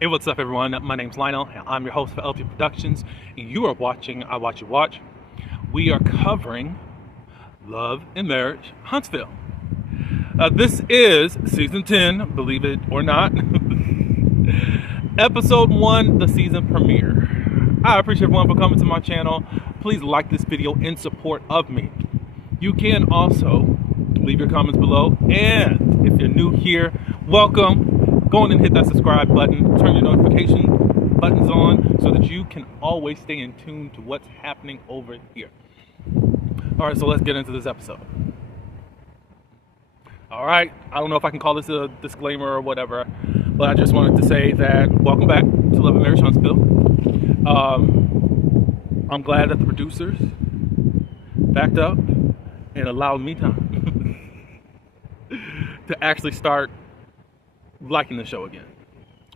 Hey, what's up, everyone? My name's Lionel, and I'm your host for LT Productions, and you are watching I Watch You Watch. We are covering Love and Marriage, Huntsville. This is Season 10, believe it or not. Episode 1, the season premiere. I appreciate everyone for coming to my channel. Please like this video in support of me. You can also leave your comments below, and if you're new here, welcome. Go on and hit that subscribe button, turn your notification buttons on so that you can always stay in tune to what's happening over here. All right, so let's get into this episode. All right, I don't know if I can call this a disclaimer or whatever, but I just wanted to say that welcome back to Love and Marriage Huntsville. I'm glad that the producers backed up and allowed me time to actually start liking the show again.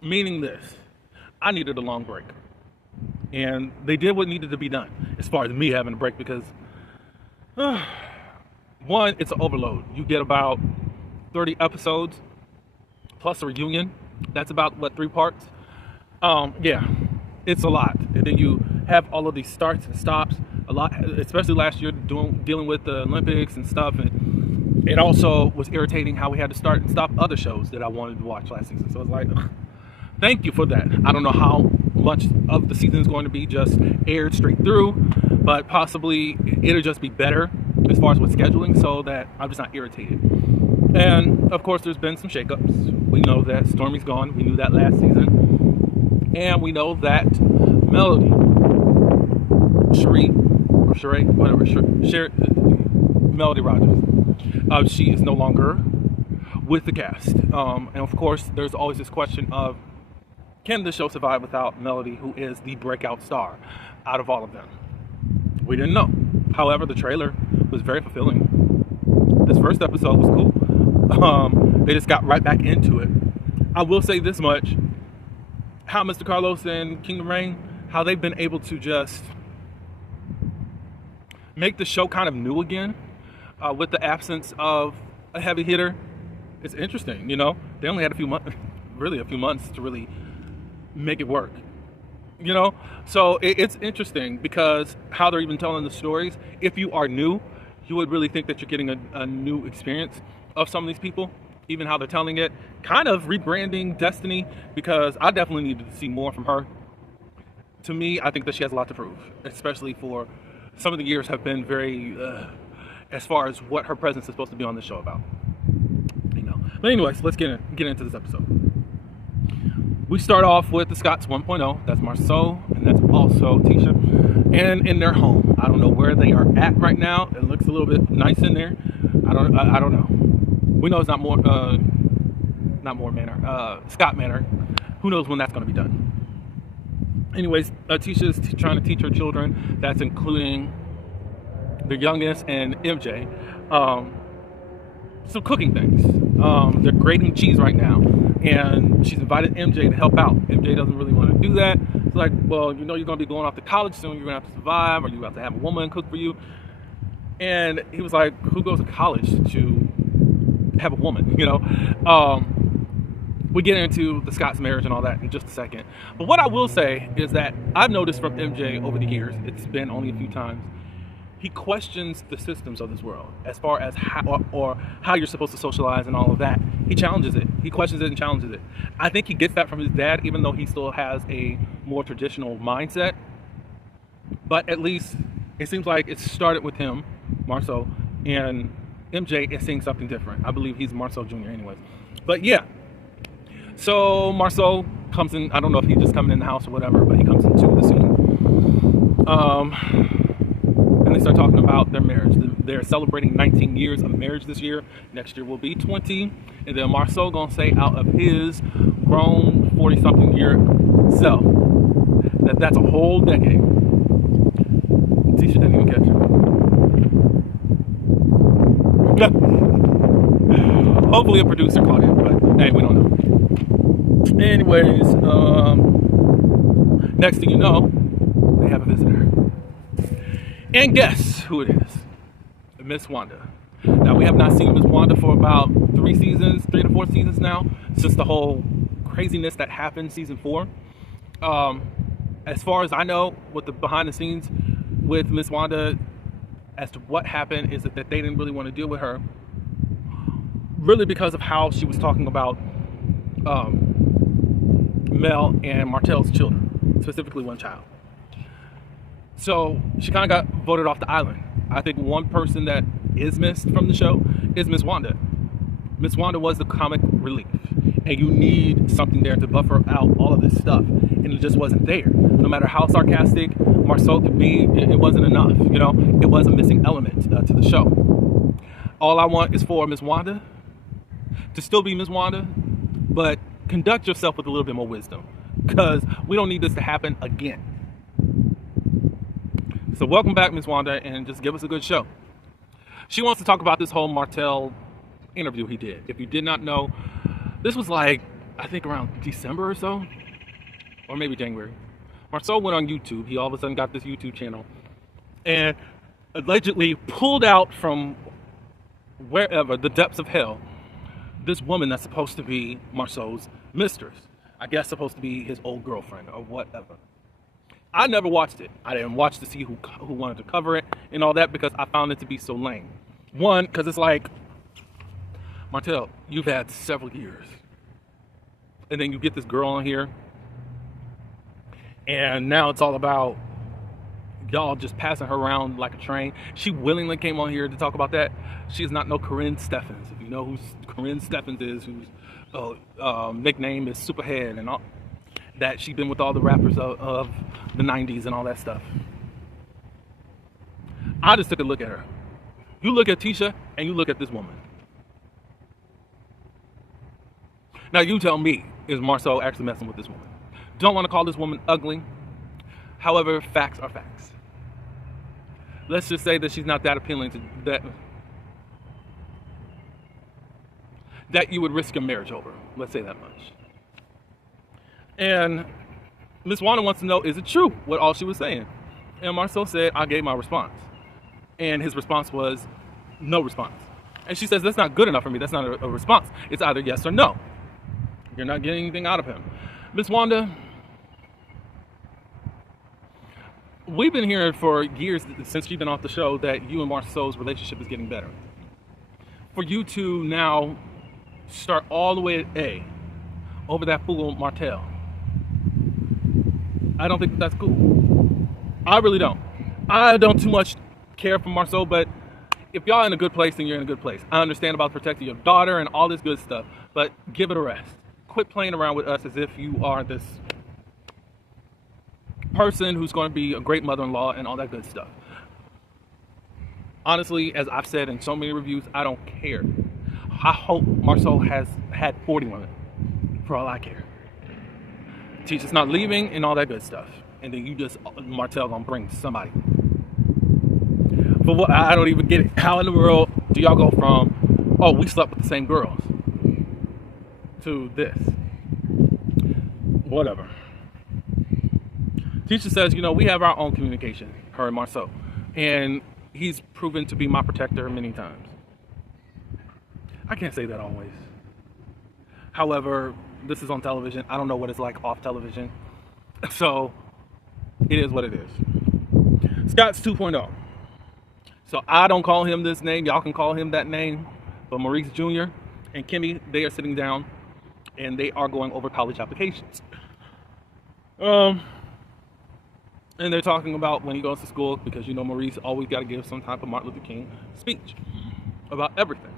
Meaning this, I needed a long break, and they did what needed to be done as far as me having a break, because one, it's an overload. You get about 30 episodes plus a reunion. That's about what, 3 parts? Yeah, it's a lot. And then you have all of these starts and stops, a lot, especially last year dealing with the Olympics and stuff. And it also was irritating how we had to start and stop other shows that I wanted to watch last season. So it's like, thank you for that. I don't know how much of the season is going to be just aired straight through, but possibly it'll just be better as far as with scheduling so that I'm just not irritated. And of course, there's been some shakeups. We know that Stormy's gone. We knew that last season. And we know that Melody, Melody Rogers, she is no longer with the cast. And of course, there's always this question of, can the show survive without Melody, who is the breakout star out of all of them? We didn't know. However, the trailer was very fulfilling. This first episode was cool. They just got right back into it. I will say this much: how Mr. Carlos and Kingdom Reign, how they've been able to just make the show kind of new again, with the absence of a heavy hitter. It's interesting, you know. They only had a few months to really make it work, you know. So it's interesting because how they're even telling the stories. If you are new, you would really think that you're getting a new experience of some of these people, even how they're telling it, kind of rebranding Destiny, because I definitely needed to see more from her. To me, I think that she has a lot to prove, especially for some of the years have been very as far as what her presence is supposed to be on the show about, you know. But anyways, let's get into this episode. We start off with the Scotts 1.0. That's Marceau, and that's also Tisha, and in their home. I don't know where they are at right now. It looks a little bit nice in there. I don't know. We know it's not Scott Manor. Who knows when that's going to be done? Anyways, Tisha's trying to teach her children, that's including the youngest and MJ, some cooking things. They're grating cheese right now, and she's invited MJ to help out. MJ doesn't really want to do that. It's like, well, you know, you're going to be going off to college soon. You're going to have to survive, or you have to have a woman cook for you. And he was like, who goes to college to have a woman, you know? We get into the Scott's marriage and all that in just a second. But what I will say is that I've noticed from MJ over the years, it's been only a few times, he questions the systems of this world as far as how you're supposed to socialize and all of that. He challenges it. He questions it and challenges it. I think he gets that from his dad, even though he still has a more traditional mindset. But at least it seems like it started with him, Marceau, and MJ is seeing something different. I believe he's Marceau Jr. anyways. But yeah. So Marceau comes in. I don't know if he's just coming in the house or whatever, but he comes into the scene. And they start talking about their marriage. They're celebrating 19 years of marriage this year. Next year will be 20. And then Marceau gonna say out of his grown 40-something year self that's a whole decade. Tisha didn't even catch it. Hopefully a producer caught it, but hey, we don't know. Anyways, next thing you know, they have a visitor. And guess who it is? Miss Wanda. Now, we have not seen Miss Wanda for about 3 to 4 seasons now, since the whole craziness that happened season 4. As far as I know, with the behind the scenes with Miss Wanda, as to what happened is that they didn't really want to deal with her, really because of how she was talking about Mel and Martell's children, specifically one child. So she kind of got voted off the island. I think one person that is missed from the show is Miss Wanda. Miss Wanda was the comic relief, and you need something there to buffer out all of this stuff, and it just wasn't there. No matter how sarcastic Marceau could be, it wasn't enough. You know, it was a missing element to the show. All I want is for Miss Wanda to still be Miss Wanda, but conduct yourself with a little bit more wisdom, because we don't need this to happen again. So welcome back, Miss Wanda, and just give us a good show. She wants to talk about this whole Martell interview he did. If you did not know, this was like, I think around December or so, or maybe January. Marceau went on YouTube. He all of a sudden got this YouTube channel and allegedly pulled out from wherever, the depths of hell, this woman that's supposed to be Marceau's mistress. I guess supposed to be his old girlfriend or whatever. I never watched it. I didn't watch to see who wanted to cover it and all that, because I found it to be so lame. One, because it's like, Martell, you've had several years, and then you get this girl on here, and now it's all about y'all just passing her around like a train. She willingly came on here to talk about that. She is not no Corinne Steffens. If you know who Corinne Steffens is, whose nickname is Superhead and all that, she's been with all the rappers of the 90s and all that stuff. I just took a look at her. You look at Tisha and you look at this woman. Now you tell me, is Marceau actually messing with this woman? Don't want to call this woman ugly. However, facts are facts. Let's just say that she's not that appealing to that you would risk your marriage over. Let's say that much. And Miss Wanda wants to know, is it true what all she was saying? And Marceau said, I gave my response. And his response was, no response. And she says, that's not good enough for me. That's not a response. It's either yes or no. You're not getting anything out of him. Miss Wanda, we've been hearing for years since you've been off the show that you and Marceau's relationship is getting better. For you to now start all the way at A over that fool Martell, I don't think that's cool. I really don't. I don't too much care for Marceau, but if y'all in a good place, then you're in a good place. I understand about protecting your daughter and all this good stuff, but give it a rest. Quit playing around with us as if you are this person who's going to be a great mother-in-law and all that good stuff. Honestly, as I've said in so many reviews, I don't care. I hope Marceau has had 40 women, for all I care. Tisha's not leaving and all that good stuff. And then you just, Martell gonna bring somebody. But what, I don't even get it. How in the world do y'all go from, oh, we slept with the same girls, to this? Whatever. Tisha says, you know, we have our own communication, her and Marceau. And he's proven to be my protector many times. I can't say that always. However, this is on television. I don't know what it's like off television. So, it is what it is. Scott's 2.0. So, I don't call him this name. Y'all can call him that name. But Maurice Jr. and Kimmy, they are sitting down and they are going over college applications. And they're talking about when he goes to school, because you know Maurice always got to give some type of Martin Luther King speech about everything,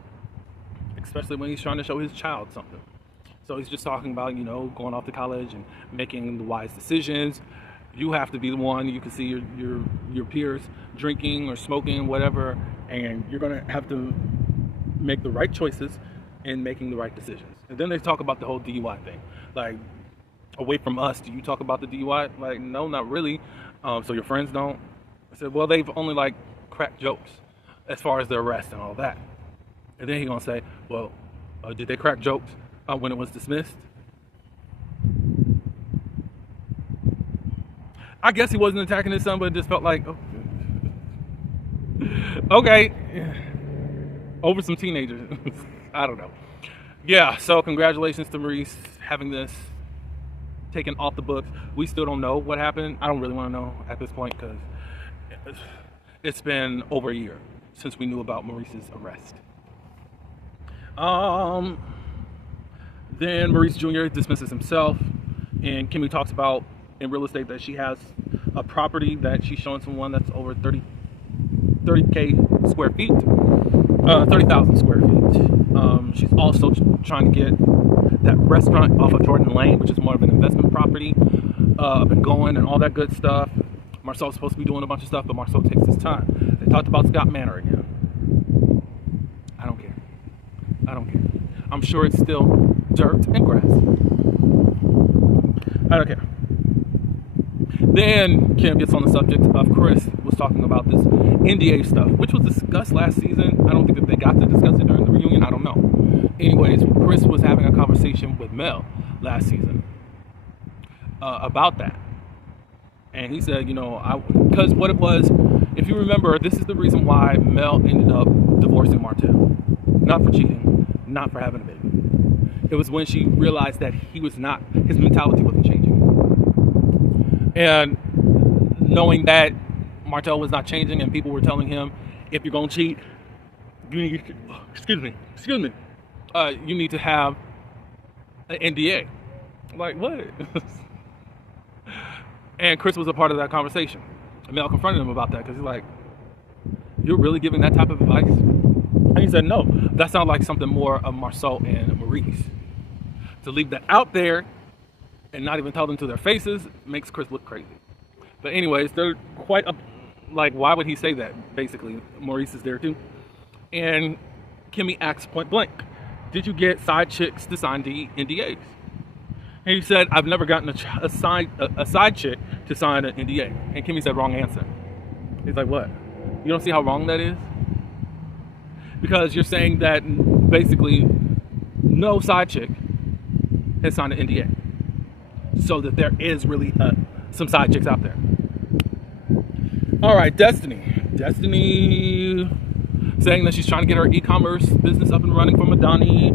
especially when he's trying to show his child something. So he's just talking about, you know, going off to college and making the wise decisions. You have to be the one. You can see your peers drinking or smoking, whatever, and you're going to have to make the right choices in making the right decisions. And then they talk about the whole DUI thing. Like, away from us, do you talk about the DUI? Like, no, not really. So your friends don't? I said, well, they've only like cracked jokes as far as the arrest and all that. And then he's going to say, well, did they crack jokes when it was dismissed? I guess he wasn't attacking his son, but it just felt like, okay, over some teenagers. I don't know. Yeah, so congratulations to Maurice. having this taken off the books. We still don't know what happened. I don't really want to know at this point because it's been over a year since we knew about Maurice's arrest. Then Maurice Jr. dismisses himself, and Kimmy talks about in real estate that she has a property that she's showing someone that's over 30,000 square feet. She's also trying to get that restaurant off of Jordan Lane, which is more of an investment property, up and going and all that good stuff. Marcel's supposed to be doing a bunch of stuff, but Marcel takes his time. They talked about Scott Manor again. I don't care. I'm sure it's still dirt and grass. I don't care. Then Kim gets on the subject of Chris was talking about this NDA stuff, which was discussed last season. I don't think that they got to discuss it during the reunion. I don't know. Anyways, Chris was having a conversation with Mel last season about that. And he said, because what it was, if you remember, this is the reason why Mel ended up divorcing Martell. Not for cheating, not for having a baby. It was when she realized that his mentality wasn't changing. And knowing that Martell was not changing and people were telling him, if you're going to cheat, you need to, you need to have an NDA. Like, what? And Chris was a part of that conversation. Mel confronted him about that because he's like, you're really giving that type of advice? And he said, no, that sounds like something more of Marcel and Maurice. To leave that out there and not even tell them to their faces makes Chris look crazy. But anyways, they're quite like, why would he say that? Basically, Maurice is there too. And Kimmy asks point blank, did you get side chicks to sign the NDAs? And he said, I've never gotten a side chick to sign an NDA. And Kimmy said, wrong answer. He's like, what? You don't see how wrong that is? Because you're saying that basically no side chick has signed an NDA. So that there is really some side chicks out there. All right, Destiny. Destiny saying that she's trying to get her e-commerce business up and running for Madani,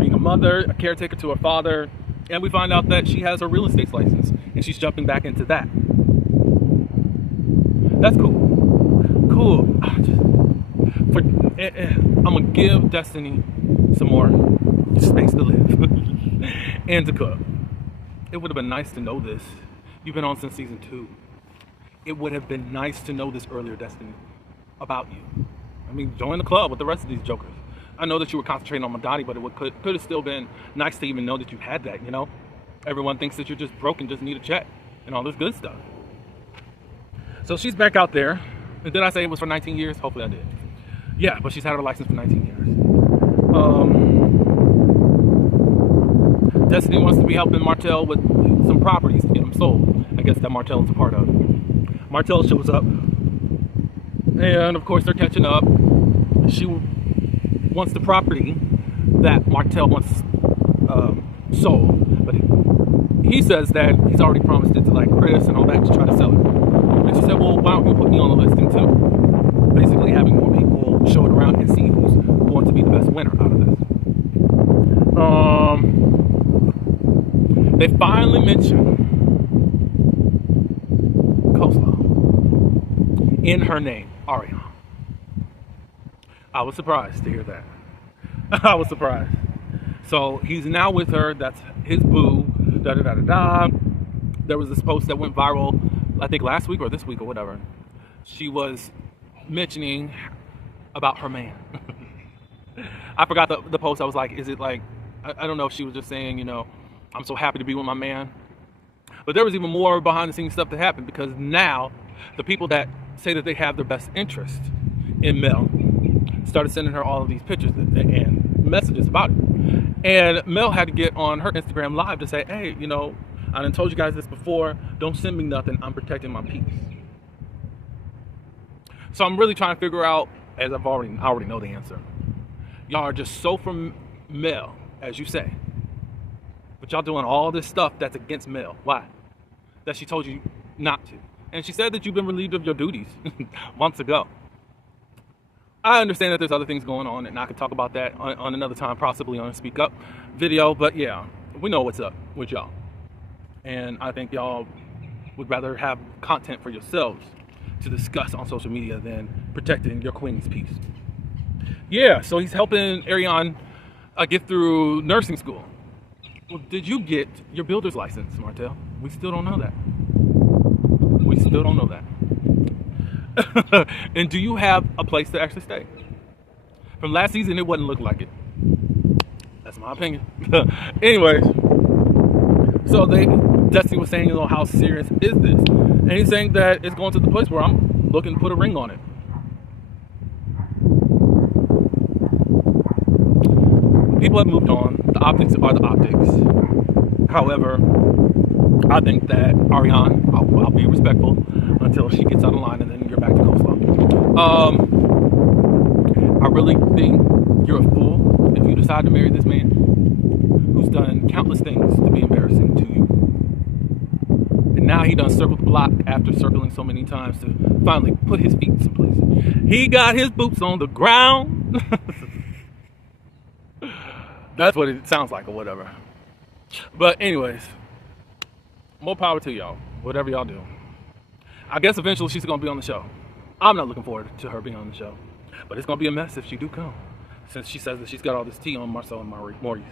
being a mother, a caretaker to her father. And we find out that she has her real estate license and she's jumping back into that. That's cool. Cool. I'm going to give Destiny some more space to live and to cook. It would have been nice to know this. You've been on since season 2. It would have been nice to know this earlier, Destiny, about you. I mean, join the club with the rest of these jokers. I know that you were concentrating on Madani, but it could have still been nice to even know that you had that, Everyone thinks that you're just broke and just need a check and all this good stuff. So she's back out there. And did I say it was for 19 years? Hopefully I did. Yeah, but she's had her license for 19 years. Destiny wants to be helping Martell with some properties to get them sold. I guess that Martell is a part of. Martell shows up. And of course they're catching up. She wants the property that Martell wants sold. But he says that he's already promised it to like Chris and all that to try to sell it. And she said, well, why don't you put me on the listing too? Basically having more people show it around and see who's going to be the best winner out of this. They finally mention coleslaw in her name, Ariana. I was surprised to hear that. I was surprised. So he's now with her. That's his boo. Da da da da da. There was this post that went viral, I think last week or this week or whatever. She was mentioning about her man. I forgot the post. I was like, is it like, I don't know if she was just saying, I'm so happy to be with my man. But there was even more behind the scenes stuff that happened because now the people that say that they have their best interest in Mel started sending her all of these pictures and messages about it. And Mel had to get on her Instagram live to say, hey, I done told you guys this before. Don't send me nothing. I'm protecting my peace. So I'm really trying to figure out, as I already know the answer. Y'all are just so for Mel, as you say. But y'all doing all this stuff that's against Mel. Why? That she told you not to. And she said that you've been relieved of your duties months ago. I understand that there's other things going on, and I could talk about that on another time, possibly on a Speak Up video. But yeah, we know what's up with y'all. And I think y'all would rather have content for yourselves to discuss on social media than protecting your queen's peace. Yeah, so he's helping Ariane get through nursing school. Well, did you get your builder's license, Martell? We still don't know that. We still don't know that. And do you have a place to actually stay? From last season, it wouldn't look like it. That's my opinion. Anyways, so Destiny was saying, how serious is this? And he's saying that it's going to the place where I'm looking to put a ring on it. People have moved on. The optics are the optics. However, I think that Ariane, I'll be respectful until she gets out of line, and then you're back to coleslaw. I really think you're a fool if you decide to marry this man who's done countless things to be embarrassing to you. And now he done circled the block after circling so many times to finally put his feet someplace. He got his boots on the ground. That's what it sounds like or whatever. But anyways, more power to y'all, whatever y'all do. I guess eventually she's going to be on the show. I'm not looking forward to her being on the show. But it's going to be a mess if she do come, since she says that she's got all this tea on Marcel and Maurice.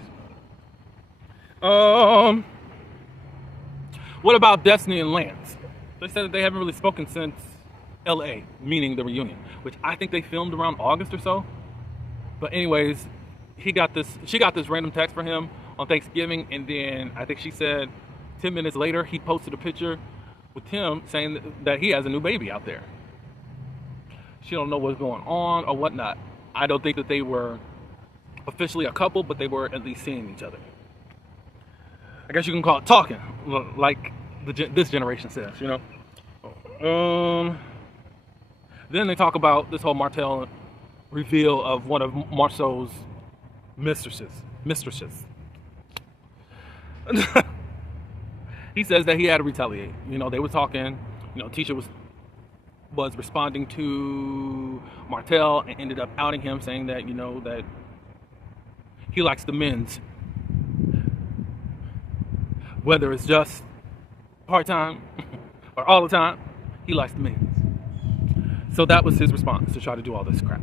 What about Destiny and Lance? They said that they haven't really spoken since LA, meaning the reunion, which I think they filmed around August or so. But anyways, she got this random text from him on Thanksgiving, and then I think she said 10 minutes later he posted a picture with Tim saying that he has a new baby out there. She don't know what's going on or whatnot. I don't think that they were officially a couple, but they were at least seeing each other. I guess you can call it talking, like this generation says, Then they talk about this whole Martell reveal of one of Marceau's mistresses. He says that he had to retaliate. They were talking, Tisha was responding to Martell and ended up outing him, saying that, that he likes the men's. Whether it's just part-time or all the time, he likes the men's. So that was his response to try to do all this crap.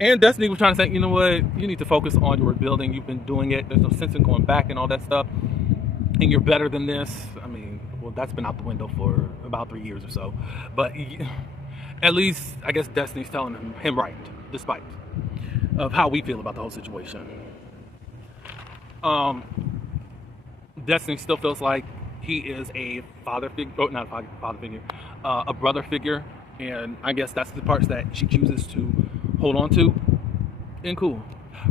And Destiny was trying to say, you know what, you need to focus on your rebuilding. You've been doing it. There's no sense in going back and all that stuff. And you're better than this. I mean, well, that's been out the window for about 3 years or so. But at least, I guess Destiny's telling him right, despite of how we feel about the whole situation. Destiny still feels like he is a father figure, not a father figure, a brother figure. And I guess that's the parts that she chooses to hold on to. And cool.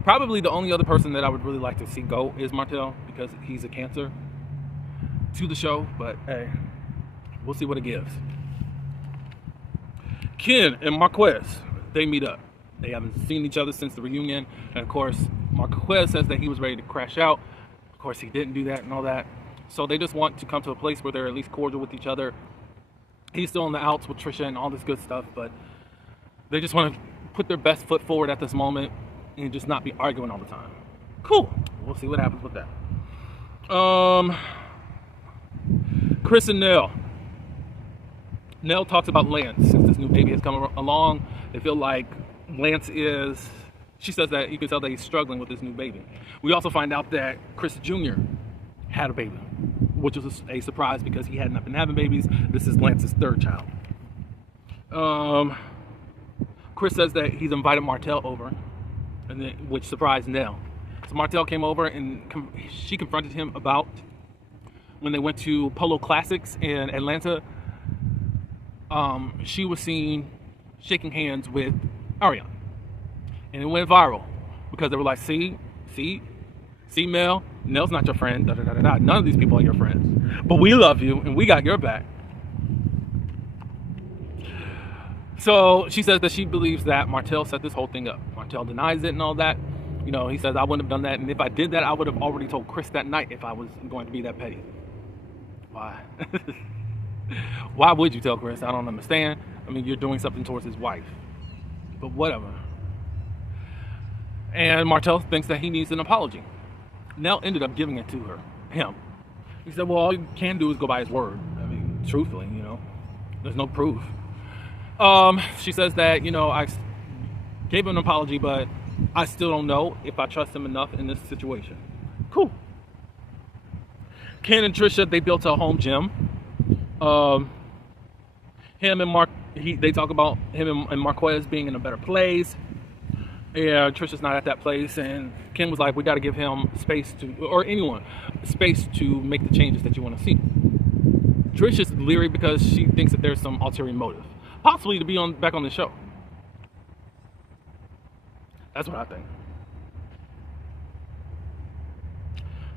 Probably the only other person that I would really like to see go is Martell, because he's a Cancer to the show, but hey, we'll see what it gives. Ken and Marquez, they meet up. They haven't seen each other since the reunion, and of course, Marquez says that he was ready to crash out. Of course, he didn't do that and all that. So they just want to come to a place where they're at least cordial with each other. He's still on the outs with Trisha and all this good stuff, but they just want to put their best foot forward at this moment and just not be arguing all the time. Cool. We'll see what happens with that. Chris and Nell. Nell talks about Lance. Since this new baby has come along, they feel like Lance is, she says that you can tell that he's struggling with this new baby. We also find out that Chris Jr. had a baby, which was a surprise because he had not been having babies. This is Lance's third child. Chris says that he's invited Martell over, and then, which surprised Nell. So Martell came over and she confronted him about when they went to Polo Classics in Atlanta. She was seen shaking hands with Ariane, and it went viral because they were like, see, Mel, Nell's not your friend, none of these people are your friends, but we love you and we got your back. So she says that she believes that Martell set this whole thing up. Martell denies it and all that. He says, I wouldn't have done that, and if I did that, I would have already told Chris that night if I was going to be that petty. Why? Why would you tell Chris? I don't understand. I mean, you're doing something towards his wife. But whatever. And Martell thinks that he needs an apology. Nell ended up giving it to him. He said, well, all you can do is go by his word. I mean, truthfully, there's no proof. She says that, I gave him an apology, but I still don't know if I trust him enough in this situation. Cool. Ken and Trisha, they built a home gym. Him and Mark, they talk about him and Marquez being in a better place. Yeah, Trisha's not at that place, and Ken was like, we got to give him space or anyone, space to make the changes that you want to see. Trisha's leery because she thinks that there's some ulterior motive, possibly to be back on the show. That's what I think.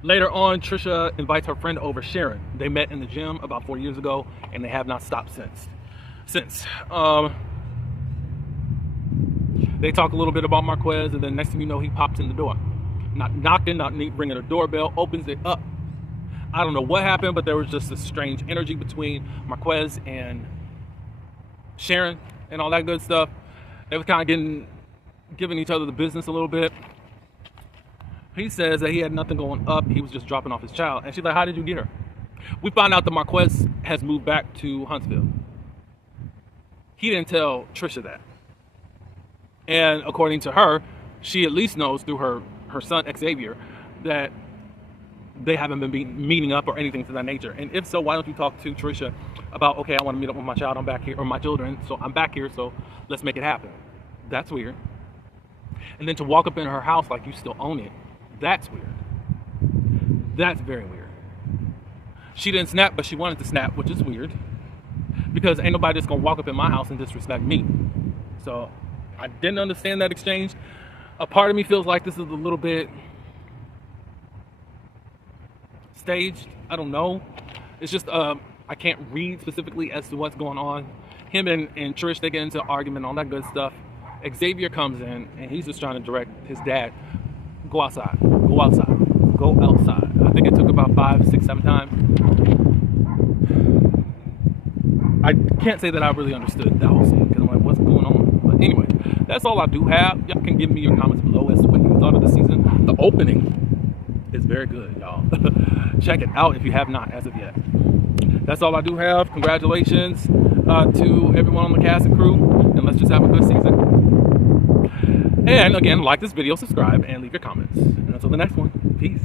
Later on, Trisha invites her friend over, Sharon. They met in the gym about 4 years ago, and they have not stopped since. They talk a little bit about Marquez, and then next thing you know, he pops in the door. Not knocking, not ringing a doorbell, opens it up. I don't know what happened, but there was just a strange energy between Marquez and Sharon and all that good stuff. They were kind of giving each other the business a little bit. He says that he had nothing going up. He was just dropping off his child. And she's like, how did you get her? We found out that Marquez has moved back to Huntsville. He didn't tell Trisha that. And according to her, she at least knows through her son, Xavier, that they haven't been meeting up or anything to that nature. And if so, why don't you talk to Trisha about, okay, I want to meet up with my child, I'm back here, or my children, so I'm back here, so let's make it happen. That's weird. And then to walk up in her house like you still own it, that's weird. That's very weird. She didn't snap, but she wanted to snap, which is weird. Because ain't nobody just gonna walk up in my house and disrespect me. So I didn't understand that exchange. A part of me feels like this is a little bit staged. I don't know. It's just I can't read specifically as to what's going on. Him and Trish, they get into an argument, all that good stuff. Xavier comes in and he's just trying to direct his dad, go outside, go outside, go outside. I think it took about 5, 6, 7 times. I can't say that I really understood that whole scene because I'm like, what's going on? But anyway, that's all I do have. Y'all can give me your comments below as to what you thought of the season. The opening is very good, y'all. Check it out if you have not as of yet. That's all I do have. Congratulations to everyone on the cast and crew, and let's just have a good season. And again, like this video, subscribe, and leave your comments. And until the next one, peace.